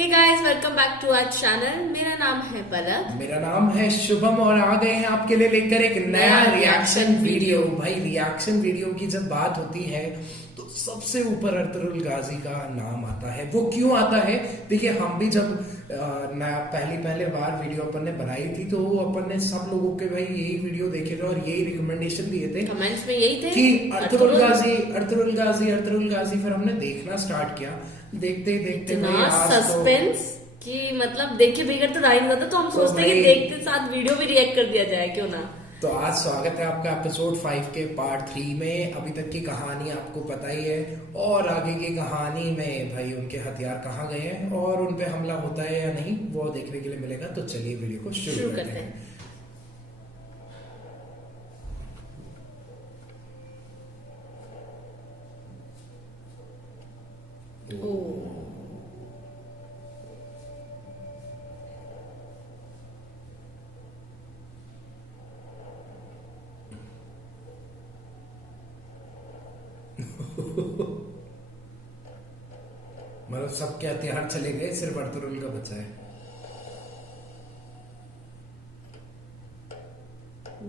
Hey guys, welcome back to our channel. मेरा नाम है पलक। मेरा नाम है शुभम और आ गए हैं आपके लिए लेकर एक नया रिएक्शन वीडियो। भाई रिएक्शन वीडियो की जब बात होती है तो सबसे ऊपर अर्तुगरुल गाजी का नाम आता है। वो क्यों आता है? देखिए, हम भी जब पहले बार वीडियो अपन ने बनाई थी तो अपन ने सब लोगों के भाई यही वीडियो देखे थे और यही रिकमेंडेशन दिए थे, कमेंट्स में यही थे कि अर्तुगरुल गाजी अर्तुगरुल गाजी अर्तुगरुल गाजी। फिर हमने देखना स्टार्ट किया। देखते देखते इतना सस्पेंस कि मतलब देखे बगैर तो रह ही नहीं होता, तो हम सोचते हैं कि देखते साथ वीडियो भी रिएक्ट कर दिया जाए, क्यों ना। तो आज स्वागत है आपका एपिसोड 5 के पार्ट 3 में। अभी तक की कहानी आपको पता ही है और आगे की कहानी में भाई उनके हथियार कहाँ गए हैं और उन पे हमला होता है या नहीं वो देखने के लिए मिलेगा। तो चलिए वीडियो को शुरू करते हैं। मतलब सबके हथियार चले गए, सिर्फ अर्तुगरुल का बचा है।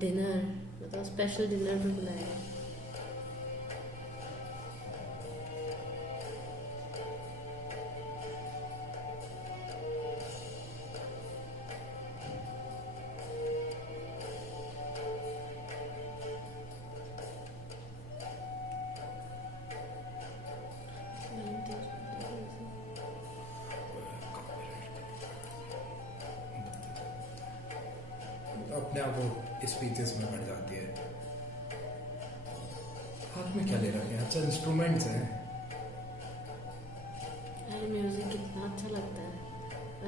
डिनर मतलब स्पेशल डिनर पे बुलाया है। अपने आप वो स्पीचेस में बढ़ जाती है। हाथ में क्या ले रखे हैं? अच्छा, इंस्ट्रूमेंट्स हैं। अरे म्यूजिक कितना अच्छा लगता है।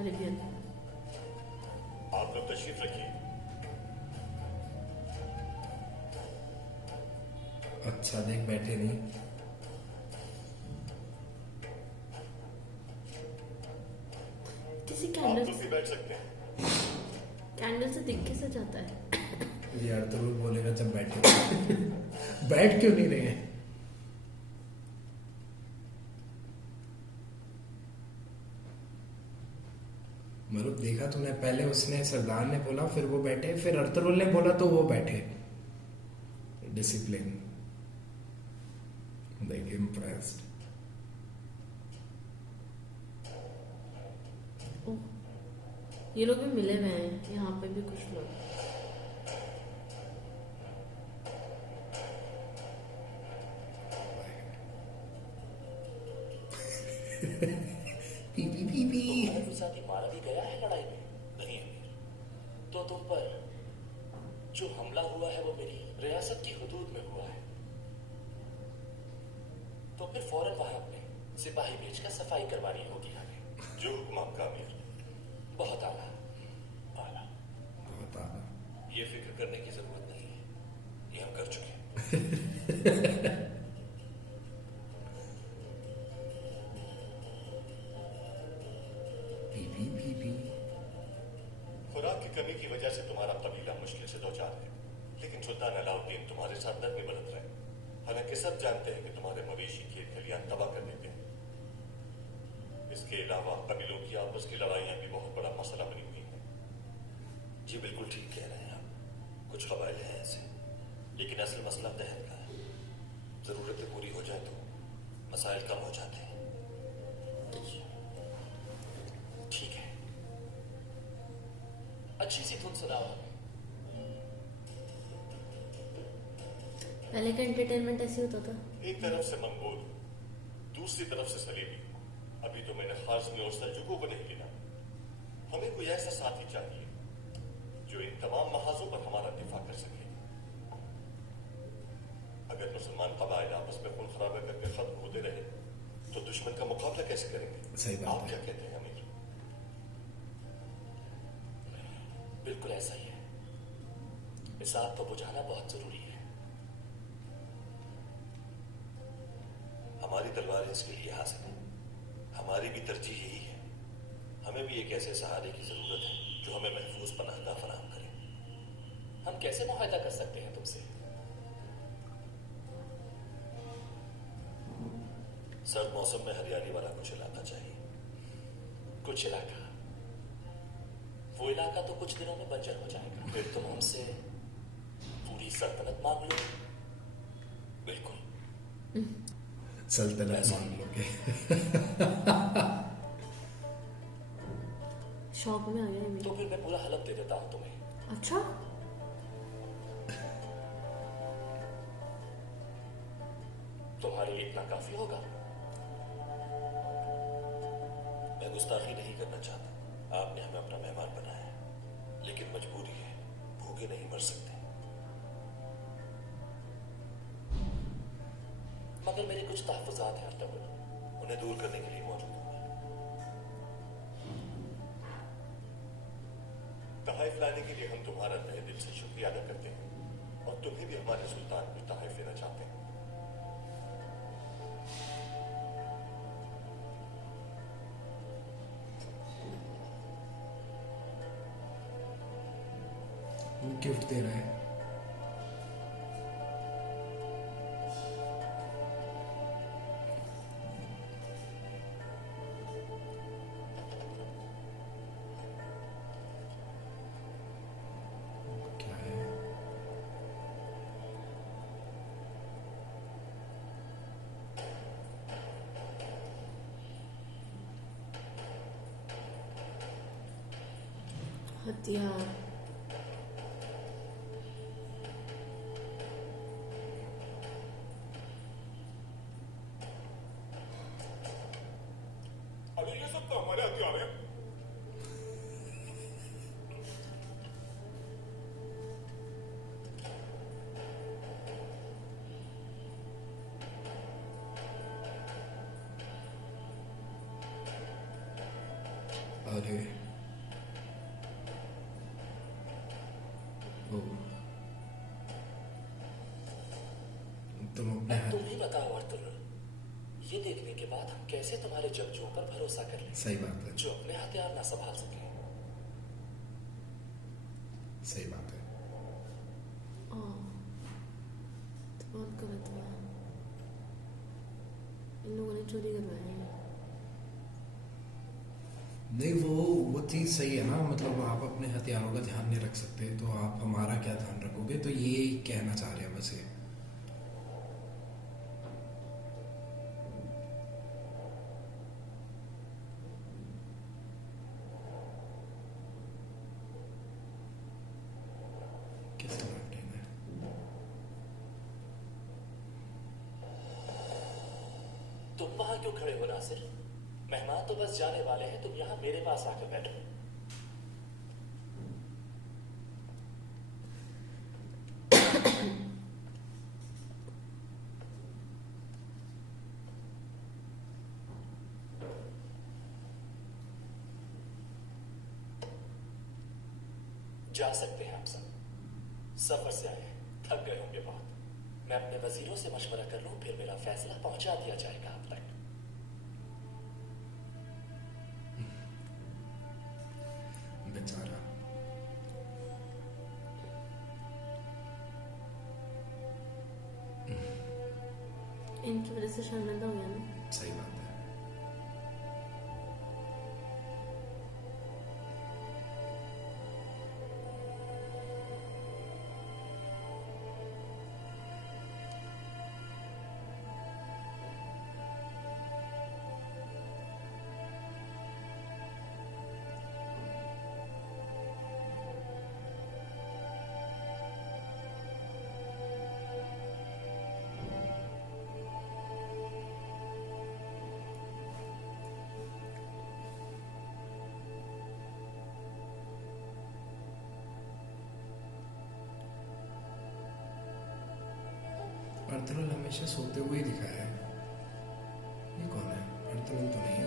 अरेबियन। आप लोग तशरीफ रखिए। अच्छा, देख बैठे नहीं। किसी आप कैंडल लोग भी बैठ सकते हैं। कैंडल से दिख के सज जाता है। ये अर्तुगरुल बोलेगा जब बैठे। बैठ क्यों नहीं रहे हैं? मतलब देखा तुमने, पहले उसने सरदार ने बोला, फिर वो बैठे, फिर अर्तुगरुल ने बोला तो वो बैठे। डिसिप्लिन। Like impressed. ये लोग भी मिले हुए हैं, यहाँ पे भी कुछ लोग। PP PP. तुम्हारे साथी मारा भी गया है लड़ाई में? नहीं अमीर, तो तुम पर जो हमला हुआ है वो मेरी रियासत की हुदूद में हुआ है, तो फिर फौरन वहां अपने सिपाही भेजकर सफाई करवानी होगी हमें। जो हुक्म आपका अमीर। बहुत आला आला। बहुत आला। ये फिक्र करने की जरूरत नहीं है, ये हम कर चुके हैं। PP PP. खुराक की कमी की वजह से तुम्हारा कबीला मुश्किल से दो चार है, लेकिन सुल्तान अलाउद्दीन तुम्हारे साथ नरमी बरत रहे हैं। हालांकि सब जानते हैं कि तुम्हारे मवेशी खेत खलियान तबाह कर देते हैं। इसके अलावा कबीलों की आपस की लड़ाइयां भी बहुत बड़ा मसला बनी हुई है। जी बिल्कुल ठीक कह रहे हैं आप। कुछ कबाइल हैं ऐसे, लेकिन असल मसला दहन का है। जरूरतें पूरी हो जाए तो मसाइल कम हो जाते हैं। ठीक है, अच्छी सी धुन सुनाओ। पहले का एंटरटेनमेंट ऐसे होता था। एक तरफ से मंगोल, दूसरी तरफ से सलीबी। अभी तो मैंने खारजमी और सल्जुकों को नहीं गिना। हमें कोई ऐसा साथी चाहिए जो इन तमाम महाजों पर हमारा दिफा कर सके। अगर मुसलमान कबाइल आपस में खून खराबा करके खत्म होते रहे तो दुश्मन का मुकाबला कैसे करेंगे? सही बात आप है। क्या कहते हैं अमीर? बिल्कुल ऐसा ही है। इस आग को बुझाना बहुत जरूरी है। हमारी तलवारें इसके लिए हासिल है। हमारी भी तरजीह यही है। हमें भी एक ऐसे सहारे की जरूरत है जो हमें महफूज पनाहगाह फराहम करे। हम कैसे मुआहदा कर सकते हैं तुमसे? सर्द मौसम में हरियाली वाला कुछ इलाका चाहिए। कुछ इलाका, वो इलाका तो कुछ दिनों में बंजर हो जाएगा। फिर तुम हमसे पूरी सल्तनत मांग लो। बिल्कुल, सल्तनत मांग लोगे? शौक में आ गया ये। तो फिर मैं पूरा हलफ दे देता हूं तुम्हें। अच्छा, तुम्हारे लिए इतना काफी होगा? मैं गुस्ताखी नहीं करना चाहता, आपने हमें अपना मेहमान बनाया है, लेकिन मजबूरी है, भूखे नहीं मर सकते। मगर मेरे कुछ तहफ़्फ़ुज़ात हैं अर्तुगरुल, उन्हें दूर करने के लिए मौजूद हूं मैं। तहाइफ लाने के लिए हम तुम्हारा तहे दिल से शुक्रिया अदा करते हैं और तुम्हें भी हमारे सुल्तान को तहाइफ देना चाहते हैं। गिफ्ट दे रहा है। क्या है? हथियार। अरे ये सब तो हमारे हथियार हैं। अरे ओ, तुम अपने हाथ। तुम ही बताओ अर्तुगरुल, ये देखने के बाद हम कैसे तुम्हारे जंगजुओं पर भरोसा कर लें, सही बात है, जो अपने हथियार ना संभाल सके। सही बात है। तो बहुत गलत हुआ, इन लोगों ने चोरी करवाई है। नहीं, वो चीज सही है ना, मतलब आप अपने हथियारों का ध्यान नहीं रख सकते तो आप हमारा क्या ध्यान रखोगे, तो ये कहना चाह रहे हैं बस ये। किस लौटें में? तुम वहां क्यों खड़े हो नासिर? मेहमान तो बस जाने वाले हैं, तुम यहां मेरे पास आकर बैठो। जा सकते हैं आप सब, सफर से आए हैं, थक गए होंगे बहुत। मैं अपने वजीरों से मशवरा कर लूं, फिर मेरा फैसला पहुंचा दिया जाएगा आप तक। बेचारा। इनकी वजह से शर्मिंदा हो गया ना। सही बात है। अर्तुगरुल हमेशा सोते हुए ही दिखाया है। ये कौन है? अर्तुगरुल तो नहीं है।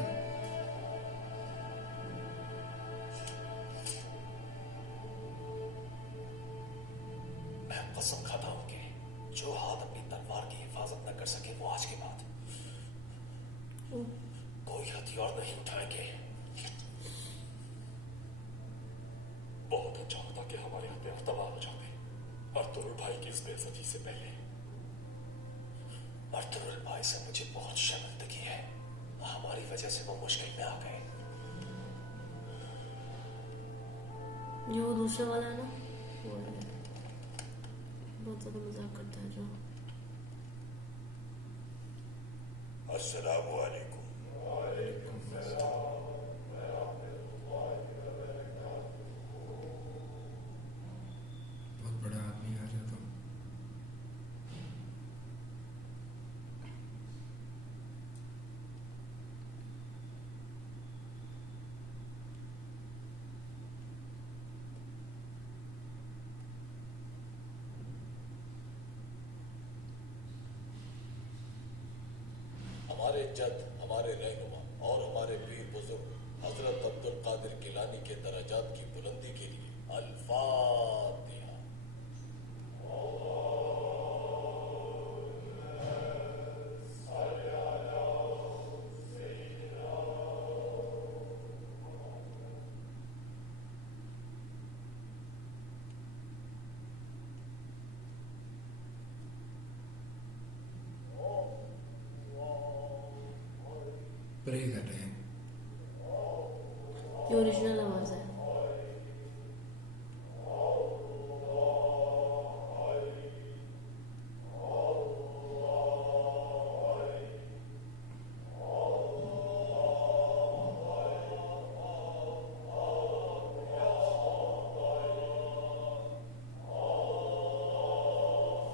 मैं कसम खाता हूं कि जो हाथ अपनी तलवार की हिफाजत न कर सके वो आज के बाद कोई हथियार नहीं उठाएंगे। बहुत अच्छा होता कि हमारे हथियार तबाह हो जाते अर्तुगरुल भाई की इस बेइज्जती से पहले। अर्तुगरुल भाई से मुझे बहुत शर्मिंदगी है, हमारी वजह से वो मुश्किल में आ गए। जो वो दूसरा वाला है ना, वो है। बहुत ज्यादा मजाक करता है जो। अस्सलामु अलैकुम। बहुत बड़ा आदमी आ जाता। हमारे जद, हमारे रहनुमा और हमारे पीर बुजुर्ग हजरत अब्दुल कादिर गिलानी के दराजात की बुलंदी के लिए अल-फातिहा। प्रे कर रहे हैं। ये ओरिजिनल आवाज है।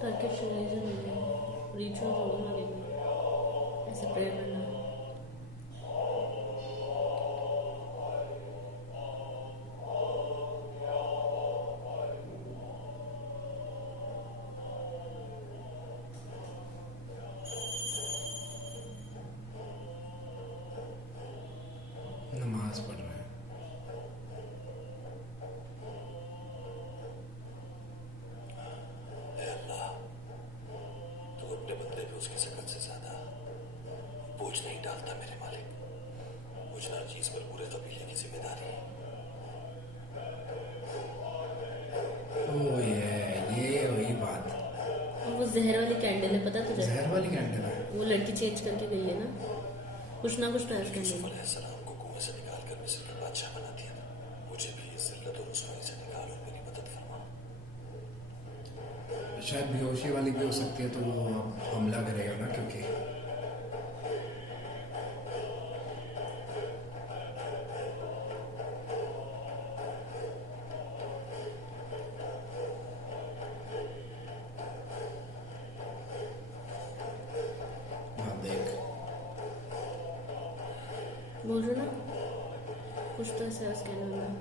टर्किश रिचुअल्स होगा लेकिन ऐसे प्रे करना। नमाज पढ़ रहे हैं। ऐ अल्लाह, तू अपने बंदे पे उसकी सकत से ज्यादा बोझ नहीं डालता मेरे मालिक। मुझ नाचीज पर पूरे कबीले की जिम्मेदारी है। ओ ये वही बात। और वो जहर वाली कैंडल है, पता तुझे? जहर वाली कैंडल है। वो लड़की चेंज करके गई है ना, कुछ ना कुछ तो ऐसा यूसुफ नहीं। अलैहिस्सलाम को कुएं से निकालकर मिस्र का बादशाह बना दिया था। मुझे भी इस जिल्लत और रुसवाई से निकाल और मेरी मदद फरमा। शायद बेहोशी वाली भी हो सकती है, तो वो हमला करेगा ना, क्योंकि हाँ देख, बोल रहे ना कुछ तो ऐसा स्कैनर में।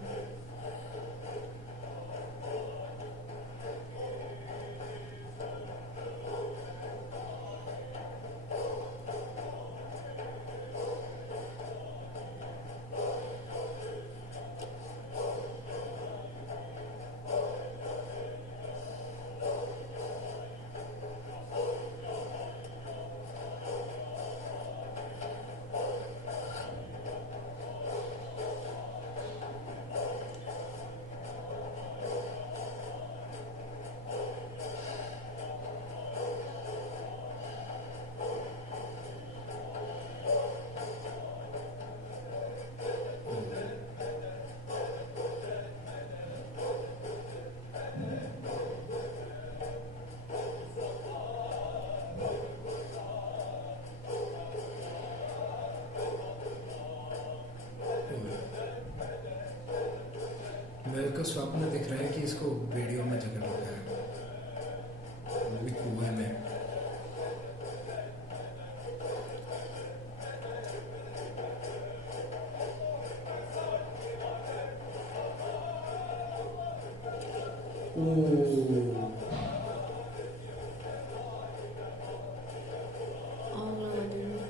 मेरे को स्वप्न दिख रहा है कि इसको वीडियो में जगह रखा है, वो भी कुएं में। ओह, आग लगा देंगे।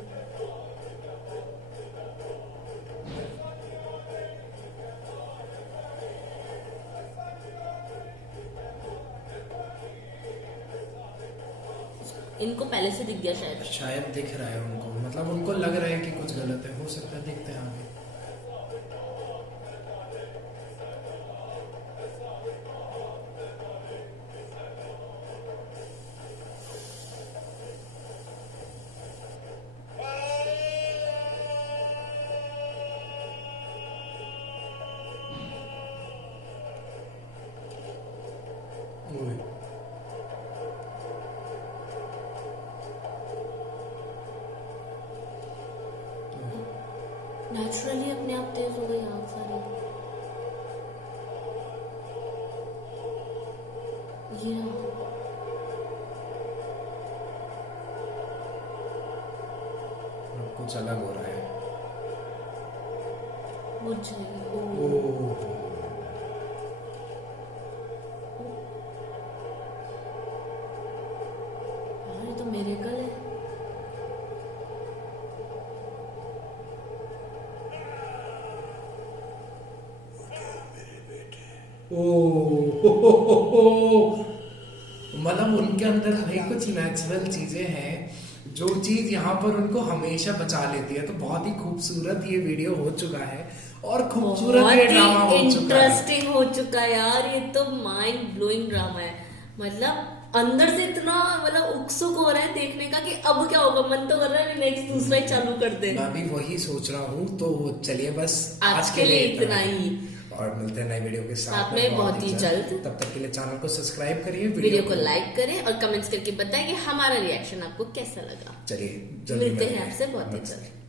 इनको पहले से दिख गया शायद। शायद दिख रहा है उनको, मतलब उनको लग रहा है कि कुछ गलत है, हो सकता है। देखते हैं आगे। ओए, नेचुरली अपने आप तेज हो गई आग सारी। ये रहा। अब कुछ अलग हो रहा है। बुझ जाएगी। ओह, यार ये तो मिरेकल है। ओह, मतलब उनके अंदर भाई कुछ नेचुरल चीजें हैं जो चीज यहाँ पर उनको हमेशा बचा लेती है। तो बहुत ही खूबसूरत ये वीडियो हो चुका है और खूबसूरत ये ड्रामा हो चुका है। इंटरेस्टिंग हो चुका है यार, ये तो माइंड ब्लोइंग ड्रामा है। मतलब अंदर से इतना मतलब उत्सुक हो रहा है देखने का कि अब क्या होगा, मन तो कर रहा है नेक्स्ट दूसरा ही चालू कर दे। मैं भी वही सोच रहा हूँ। तो चलिए बस आज के लिए इतना ही, और मिलते हैं नए वीडियो के साथ में बहुत ही जल्द। तब तक के लिए चैनल को सब्सक्राइब करिए, वीडियो को लाइक करें और कमेंट्स करके बताएं कि हमारा रिएक्शन आपको कैसा लगा। चलिए जल्दी मिलते हैं आपसे बहुत ही जल्द।